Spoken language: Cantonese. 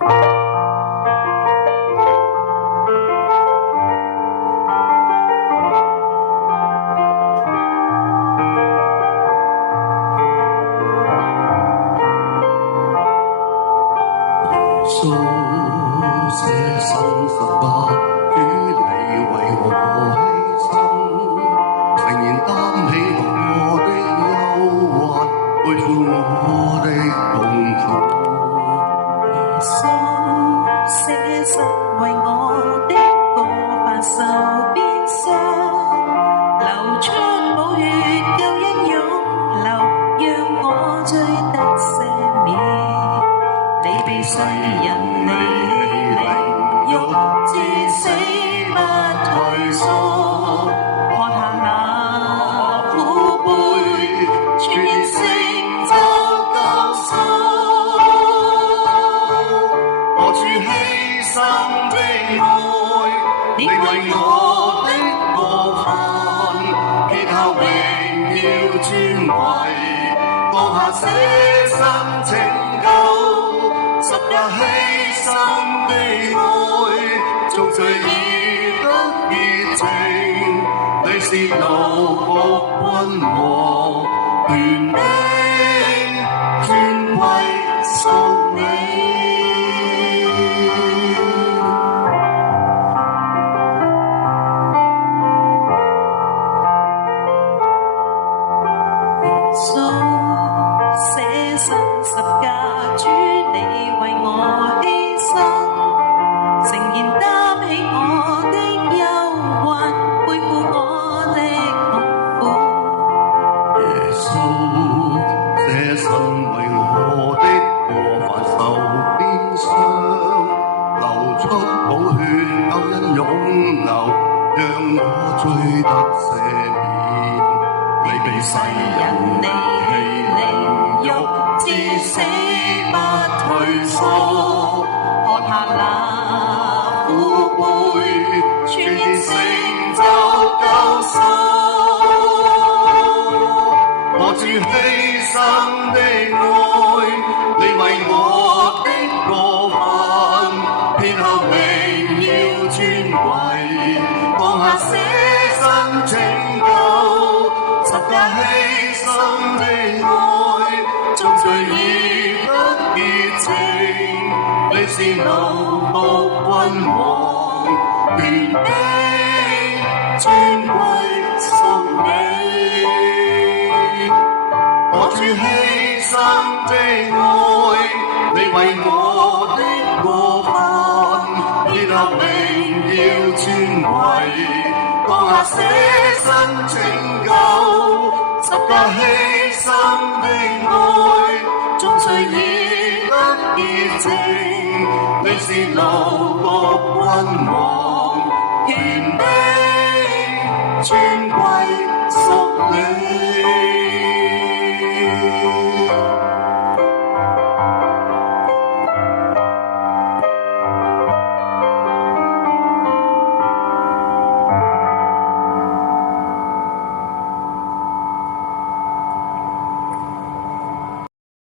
數這生十八，主你為我犧牲，誠然擔起我的憂患，背負我的痛苦。耶穌捨身為我的過犯受鞭傷，流出寶血救恩湧流，讓我罪得赦免。你被世人離棄凌辱，至死不退縮，看下那苦杯，全然成就救贖。我主犧牲的愛，你為我的過犯，撇下榮耀尊貴，放下捨身拯救，十架犧牲的愛，眾罪已得潔淨，你是奴僕君王，權柄尊貴屬你。耶穌捨身十架，主你為我犧牲，誠然擔起我的憂患，背負我的痛苦。耶穌捨身為我的過犯受鞭傷，流出寶血救恩湧流，讓我罪得赦免。你被世人離棄凌辱，至死不退縮，喝下那苦杯，全然成就救贖。我主犧牲的愛，你為我的過犯，撇下榮耀尊貴，放下捨身拯救，十架犧牲的愛，眾罪已得潔淨，你是奴僕君王，權柄尊貴屬你。我主犧牲的愛，你為我的過犯，撇下榮耀尊貴，放下捨身拯救，十架犧牲的愛，眾罪已得潔淨，你是奴僕君王，權柄尊貴屬你。